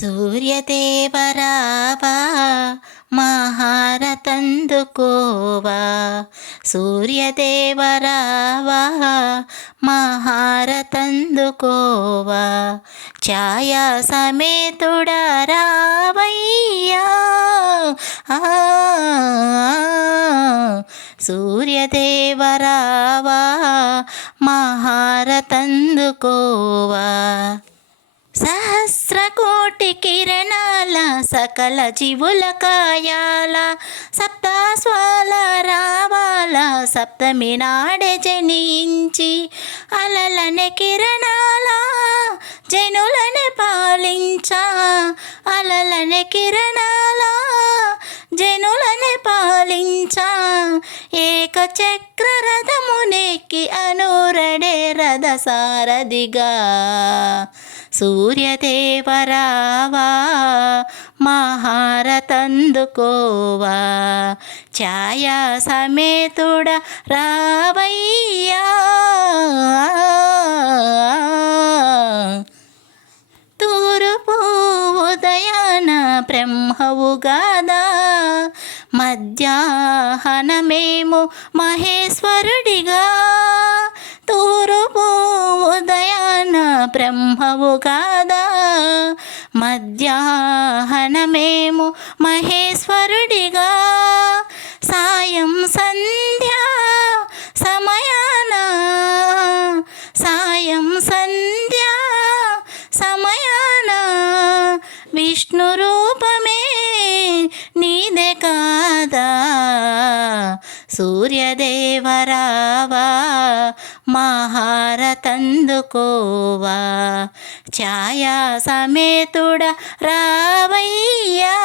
సూర్యదేవరావా మహారతందుకోవా, సూర్యదేవరావా మహారతందుకోవా, ఛాయా సమేతుడా రావయ్యా. ఆ, సూర్యదేవరావా మహారతందుకోవా. సహస్రకోటి కిరణాల సకల జీవుల కాయాల, సప్తాస్వాల రావాల సప్తమి నాడే జనించి, అలలనే కిరణాల జనులనే పాలించా, అలలనే కిరణాల జనులనే పాలించా, ఏకచక్ర రథమునెక్కి అనూరడే రథ సారథిగా. సూర్యదేవరావా మహారతందుకోవా, ఛాయా సమేతుడ రావయ్యా. తూర్పు ఉదయాన బ్రహ్మవు గాదా, మధ్యాహ్నమేమో మహేశ్వరుడిగా. తూర్పు ఉదయాన బ్రహ్మవు గాదా, మధ్యాహ్నమేమో మహేశ్వరుడిగా. సాయం సంధ్యా సమయాన, సాయం సంధ్యా సమయాన విష్ణు రూపమే నీదే కాదా. సూర్యదేవరావా మహారతందుకోవా, ఛాయా సమేతుడ రావయ్యా.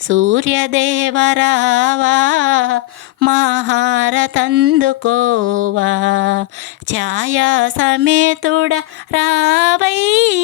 సూర్యదేవరావా మహారతందుకోవా, ఛాయా సమేతుడ రావయ్యా.